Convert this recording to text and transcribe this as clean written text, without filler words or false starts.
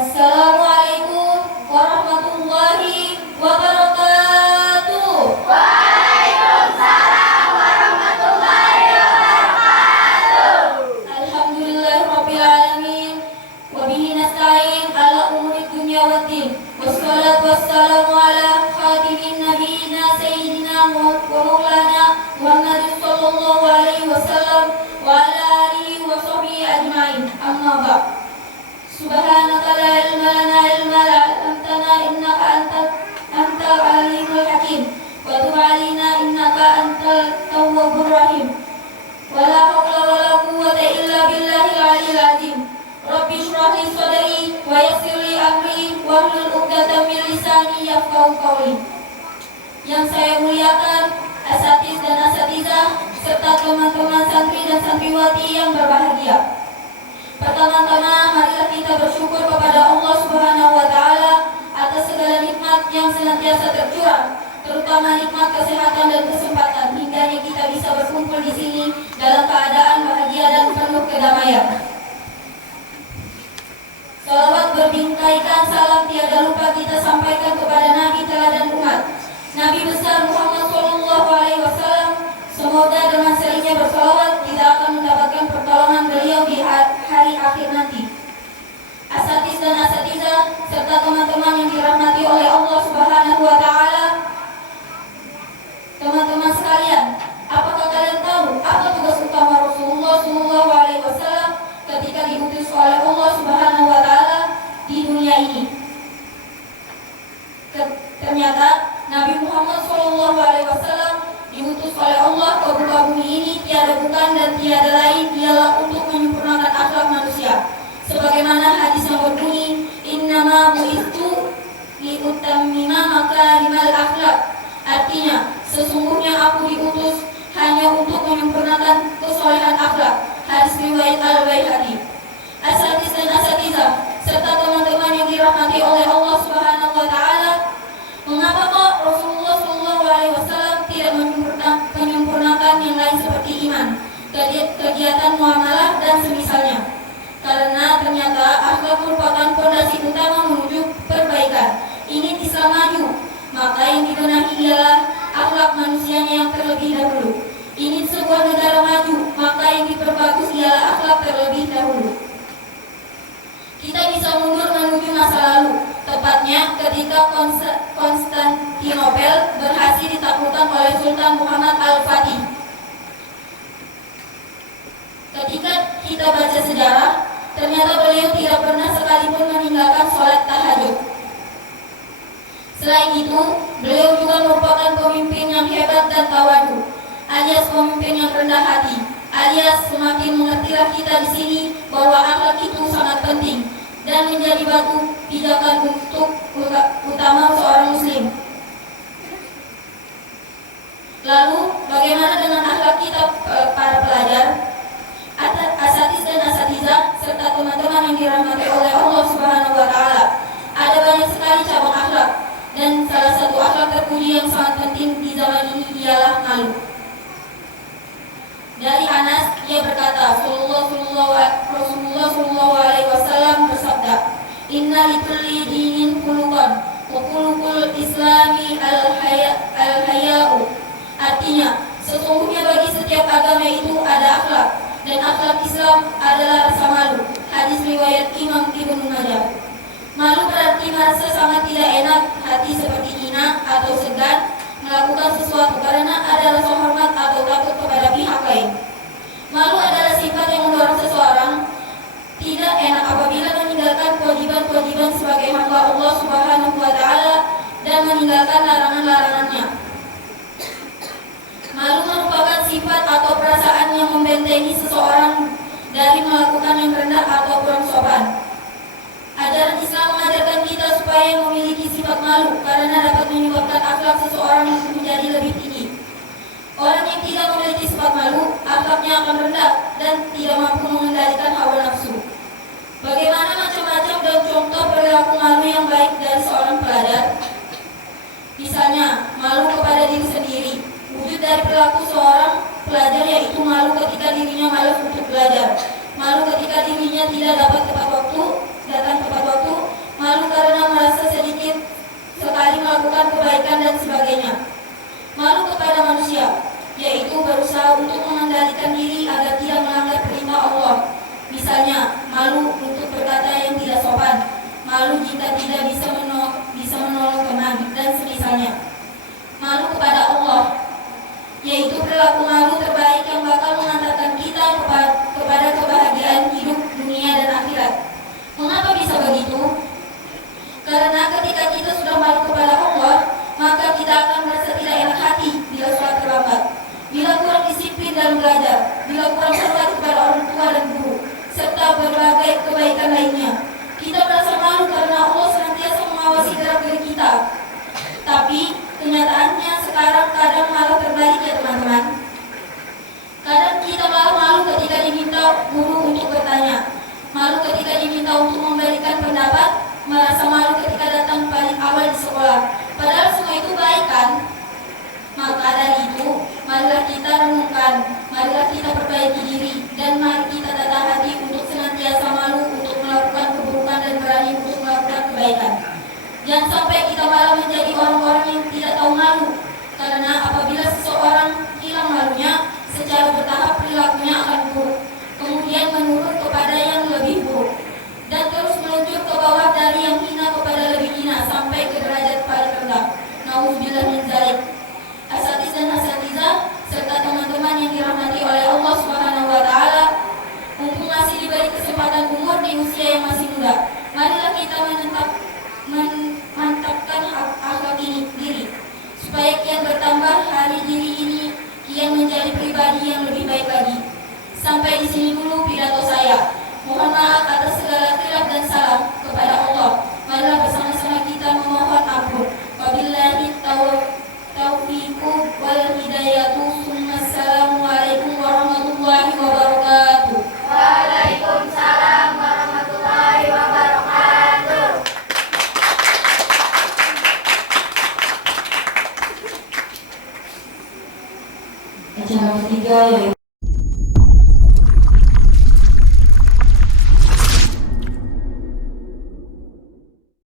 Assalamualaikum warahmatullahi wabarakatuh. Waalaikumsalam warahmatullahi wabarakatuh. Alhamdulillahirabbil alamin wa bihi nasta'in ala umuri dunya waddin. Wassalatu wassalamu ala khatimin nabiyina sayyidina wa maulana Muhammadin sallallahu alaihi wasallam wa ala alihi wa sahbihi ajma'in. Amma ba'd. Subhanaka la ilma lana illa ma 'allamtana innaka antal alimul hakim wa tub 'alaina innaka antal tawwabur rahim. Wa la haula wa la quwwata illa billahil 'aliyyil 'azim. Rabbi shrah li sadri wa yassir li amri wahlul 'uqdatam min lisani yafqahu qawli. Yang saya muliakan asatiz dan asatizah serta teman-teman santri dan santriwati yang berbahagia. Pertama-tama marilah kita bersyukur kepada Allah Subhanahu wa taala atas segala nikmat yang senantiasa tercurah, terutama nikmat kesehatan dan kesempatan hingga kita bisa berkumpul di sini dalam keadaan bahagia dan penuh kedamaian. Salawat berbingkaikan salam tiada lupa kita sampaikan kepada Nabi teladan umat, Nabi besar Muhammad sallallahu alaihi wasallam. Semoga dengan serinya bersalawat kita akan mendapatkan pertolongan beliau di hari akhir nanti. Asatiz dan asatizah serta teman-teman yang dirahmati oleh Allah Subhanahu wa taala. Teman-teman sekalian, apakah kalian tahu apa tugas utama Rasulullah sallallahu alaihi wasallam ketika diutus oleh Allah Subhanahu wa taala di dunia ini? Ternyata Nabi Muhammad sallallahu alaihi wasallam diutus oleh Allah ke muka bumi ini tiada bukan dan tiada lain ialah untuk menyempurnakan akhlak manusia. Sebagaimana hadis yang berbunyi, innama bu'itsu liutammima makarimal akhlak. Artinya, sesungguhnya aku diutus hanya untuk menyempurnakan kesolehan akhlak. Hadis riwayat Al-Baihaqi. Asatiz dan asatizah serta teman-teman yang dirahmati oleh Allah Subhanahu wa taala, mengapa kok Rasulullah sallallahu alaihi wasallam tidak menyempurnakan yang lain seperti iman, kegiatan muamalah dan semisalnya? Karena ternyata akhlak merupakan fondasi utama menuju perbaikan. Ingin Islam maju, maka yang dibenahi ialah akhlak manusianya yang terlebih dahulu. Ingin sebuah negara maju, maka yang diperbagus ialah akhlak terlebih dahulu. Kita bisa mundur menuju masa lalu, tepatnya ketika Konstantinopel berhasil ditaklukkan oleh Sultan Muhammad Al-Fatih. Ketika kita baca sejarah, ternyata beliau tidak pernah sekalipun meninggalkan sholat tahajud. Selain itu, beliau juga merupakan pemimpin yang hebat dan tawadu, alias pemimpin yang rendah hati, alias semakin mengertilah kita di sini bahwa akhlak itu sangat penting dan menjadi batu pijakan untuk utama seorang muslim. Lalu, bagaimana dengan akhlak kita para pelajar? Asatiz dan asatizah serta teman-teman yang dirahmati oleh Allah Subhanahu wa taala. Ada banyak sekali cabang akhlak dan salah satu akhlak terpuji yang sangat penting di zaman ini ialah malu. Dari Anas, ia berkata, Rasulullah sallallahu alaihi wasallam bersabda, "Inna likulli dinin khuluqan wa khuluqul islami al-haya'u." Artinya, sesungguhnya bagi setiap agama itu ada akhlak, dan akhlak Islam adalah rasa malu. Hadis riwayat Imam Ibnu Majah. Malu berarti merasa sangat tidak enak hati, seperti hina atau segan melakukan sesuatu karena ada rasa hormat atau takut kepada pihak lain. Malu adalah sifat yang mendorong seseorang tidak enak apabila meninggalkan kewajiban-kewajiban sebagai hamba Allah Subhanahu wa taala dan meninggalkan larangan-larangannya. Malu merupakan sifat atau perasaan yang membentengi seseorang dari melakukan yang rendah atau kurang sopan. Ajaran Islam mengajarkan kita supaya memiliki sifat malu karena dapat menyebabkan akhlak seseorang menjadi lebih tinggi. Orang yang tidak memiliki sifat malu, akhlaknya akan rendah dan tidak mampu mengendalikan hawa nafsu. Bagaimana macam-macam dan contoh perilaku malu yang baik dari seorang pelajar? Misalnya, malu kepada diri sendiri. Wujud dari perilaku seorang pelajar yaitu malu ketika dirinya malas untuk belajar, malu ketika dirinya tidak dapat datang tepat waktu, melakukan kebaikan dan sebagainya. Malu kepada manusia, yaitu berusaha untuk mengendalikan diri agar tidak melanggar perintah Allah. Misalnya, malu untuk berkata yang tidak sopan, malu jika tidak bisa menolong teman, dan semisalnya. Malu kepada Allah, yaitu perilaku malu terbaik yang bakal mengantarkan kita kepada kebahagiaan hidup dunia dan akhirat. Mengapa bisa begitu? Karena ketika kita sudah malu kepada Allah, maka kita akan merasa tidak enak hati bila sholat terlambat, bila kurang disiplin dan belajar, bila kurang hormat kepada orang tua dan guru, serta berbagai kebaikan lainnya. Kita merasa malu karena Allah senantiasa mengawasi gerak-gerik kita. Tapi kenyataannya sekarang kadang malah terbalik ya teman-teman. Kadang kita malah malu ketika diminta guru untuk bertanya, malu ketika diminta untuk memberikan pendapat, merasa malu ketika datang paling awal di sekolah. Padahal semua itu baik kan? Maka dari itu, marilah kita renungkan, marilah kita perbaiki diri, dan mari kita tata hati untuk senantiasa malu untuk melakukan keburukan dan berani untuk melakukan kebaikan. Jangan sampai kita malah menjadi orang-orang yang tidak tahu malu, karena apabila seseorang hilang malunya, secara bertahap perilakunya akan buruk, kemudian menurun kepada yang lebih buruk, dan terus meluncur ke bawah dari yang hina kepada lebih hina sampai ke derajat paling rendah. Nauzubillah min dzalik. Asatiz dan asatizah serta teman-teman yang dirahmati oleh Allah Subhanahu wa taala, mumpung masih diberi kesempatan umur di usia yang masih muda, marilah kita memantapkan akhlak diri supaya kian bertambah hari diri ini kian menjadi pribadi yang lebih baik lagi. Sampai di sini dulu pidato saya. Mohon maaf atas segala khilaf dan salah kepada Allah. Marilah bersama-sama kita memohon ampun. Wabillahi taufiqu wal hidayatu. Assalamualaikum warahmatullahi wabarakatuh. Waalaikumsalam warahmatullahi wabarakatuh. Acara ketiga yaitu